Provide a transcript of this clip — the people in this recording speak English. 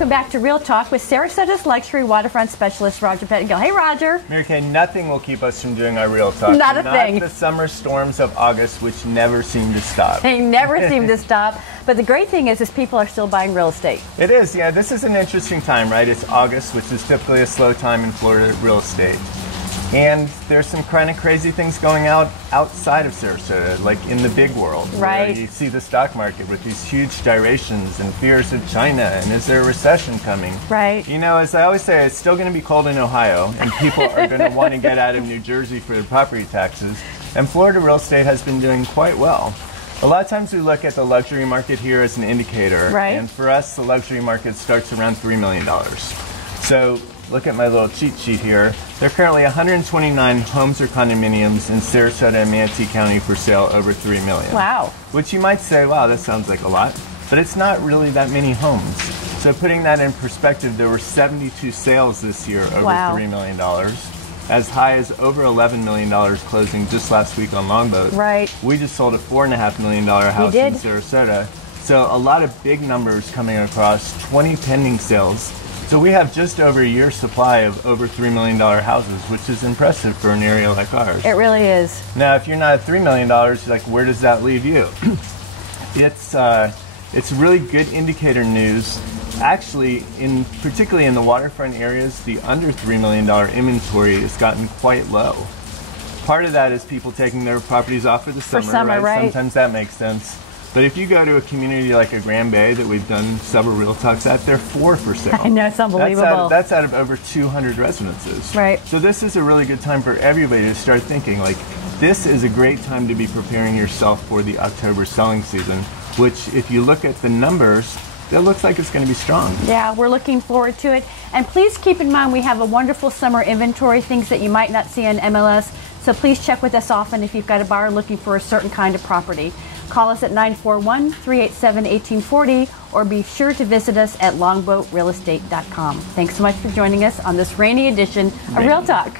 welcome back to Real Talk with Sarasota's luxury waterfront specialist, Roger Pettengill. Hey, Roger. Mary Kay, nothing will keep us from doing our Real Talk. Not a thing. Not the summer storms of August, which never seem to stop. They never seem to stop. But the great thing is people are still buying real estate. It is, yeah. This is an interesting time, right? It's August, which is typically a slow time in Florida real estate. And there's some kind of crazy things going outside of Sarasota, like in the big world. Right. You see the stock market with these huge gyrations and fears of China, and is there a recession coming? Right. You know, as I always say, it's still going to be cold in Ohio, and people are going to want to get out of New Jersey for their property taxes. And Florida real estate has been doing quite well. A lot of times we look at the luxury market here as an indicator. Right. And for us, the luxury market starts around $3 million. So look at my little cheat sheet here. There are currently 129 homes or condominiums in Sarasota and Manatee County for sale over $3 million. Wow. Which you might say, wow, that sounds like a lot. But it's not really that many homes. So putting that in perspective, there were 72 sales this year over $3 million. As high as over $11 million closing just last week on Longboat. Right. We just sold a $4.5 million house in Sarasota. So a lot of big numbers coming across, 20 pending sales. So we have just over a year's supply of over $3 million houses, which is impressive for an area like ours. It really is. Now, if you're not at $3 million, like, where does that leave you? It's really good indicator news. Actually, particularly in the waterfront areas, the under $3 million inventory has gotten quite low. Part of that is people taking their properties off for the summer, right? Sometimes that makes sense. But if you go to a community like a Grand Bay that we've done several Real Talks at, they're 4 for sale. I know, it's unbelievable. That's out of over 200 residences. Right. So this is a really good time for everybody to start thinking, like, this is a great time to be preparing yourself for the October selling season, which, if you look at the numbers, it looks like it's going to be strong. Yeah, we're looking forward to it. And please keep in mind we have a wonderful summer inventory, things that you might not see on MLS. So please check with us often if you've got a buyer looking for a certain kind of property. Call us at 941-387-1840 or be sure to visit us at longboatrealestate.com. Thanks so much for joining us on this rainy edition of Real Talk.